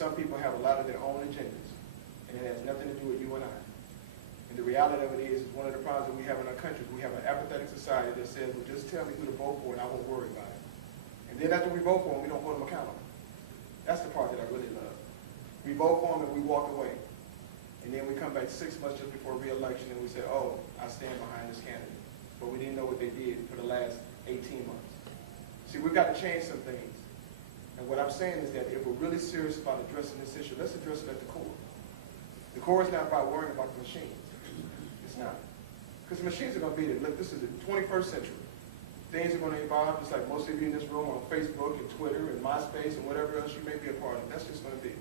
some people have a lot of their own agendas, and it has nothing to do with you and I. And the reality of it is one of the problems that we have in our country is we have an apathetic society that says, well, just tell me who to vote for and I won't worry about it. And then after we vote for them, we don't hold them accountable. That's the part that I really love. We vote for them and we walk away. And then we come back 6 months just before re-election and we say, oh, I stand behind this candidate. But we didn't know what they did for the last 18 months. See, we've got to change some things. And what I'm saying is that if we're really serious about addressing this issue, let's address it at the core. The core is not about worrying about the machines. It's not. Because the machines are going to be there. Look, this is the 21st century. Things are going to evolve, just like most of you in this room on Facebook and Twitter and MySpace and whatever else you may be a part of. That's just going to be.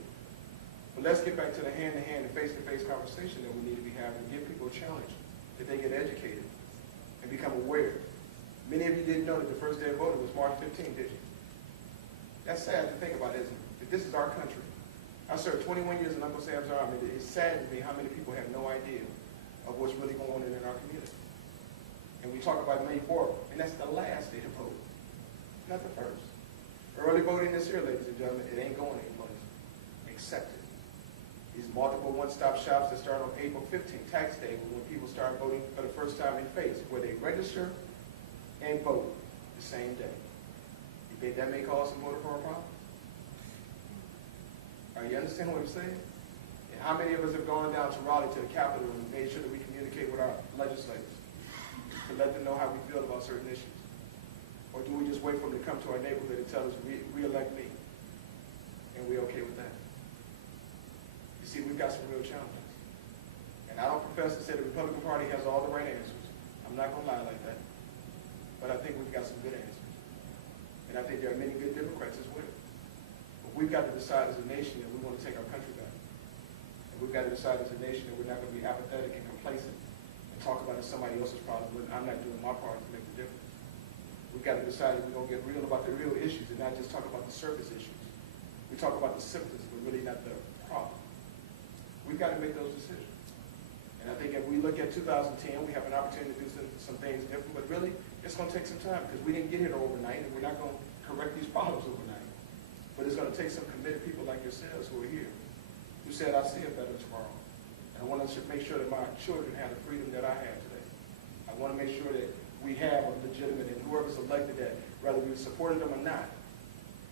But let's get back to the hand-to-hand and face-to-face conversation that we need to be having and give people a challenge that they get educated and become aware. Many of you didn't know that the first day of voting was March 15th, did you? That's sad to think about, isn't it? That this is our country. I served 21 years in Uncle Sam's Army. It saddens me how many people have no idea of what's really going on in our community. And we talk about May 4th, and that's the last day to vote, not the first. Early voting this year, ladies and gentlemen, it ain't going anywhere. Accept it. These multiple one-stop shops that start on April 15th, tax day, when people start voting for the first time in face, where they register and vote the same day. You think that may cause some voter fraud problems? Are you understand what I'm saying? And how many of us have gone down to Raleigh, to the Capitol, and made sure that we communicate with our legislators to let them know how we feel about certain issues? Or do we just wait for them to come to our neighborhood and tell us, re-elect me? And we're okay with that? You see, we've got some real challenges. And I don't profess to say the Republican Party has all the right answers. I'm not going to lie like that. But I think we've got some good answers. And I think there are many good Democrats as well. But we've got to decide as a nation that we want to take our country back. And we've got to decide as a nation that we're not going to be apathetic and complacent and talk about it as somebody else's problem when I'm not doing my part to make the difference. We've got to decide that we're going to get real about the real issues and not just talk about the surface issues. We talk about the symptoms, but really not the problem. We've got to make those decisions. And I think if we look at 2010, we have an opportunity to do some things different, but really, it's going to take some time because we didn't get here overnight, and we're not going to correct these problems overnight. But it's going to take some committed people like yourselves who are here, who said, I see a better tomorrow. And I want to make sure that my children have the freedom that I have today. I want to make sure that we have a legitimate, and whoever's elected that, whether we supported them or not,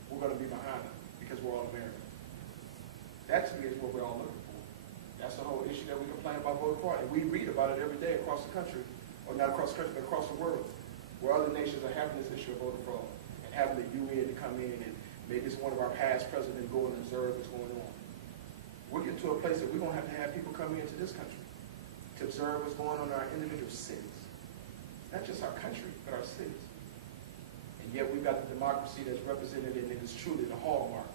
we're going to be behind them because we're all American. That to me is what we're all looking for. That's the whole issue that we complain about voter fraud. And we read about it every day across the country, or not across the country, but across the world, where other nations are having this issue of voter fraud and having the UN to come in and make this one of our past presidents go and observe what's going on. We're getting to a place that we're going to have people come into this country to observe what's going on in our individual cities. Not just our country, but our cities. And yet we've got the democracy that's represented, and it is truly the hallmark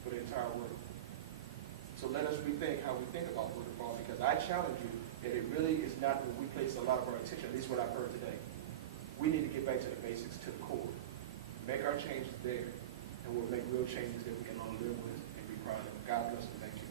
for the entire world. So let us rethink how we think about voter fraud, because I challenge you that it really is not where we place a lot of our attention, at least what I've heard today. We need to get back to the basics, to the core. Make our changes there, and we'll make real changes that we can all live with and be proud of. God bless and thank you.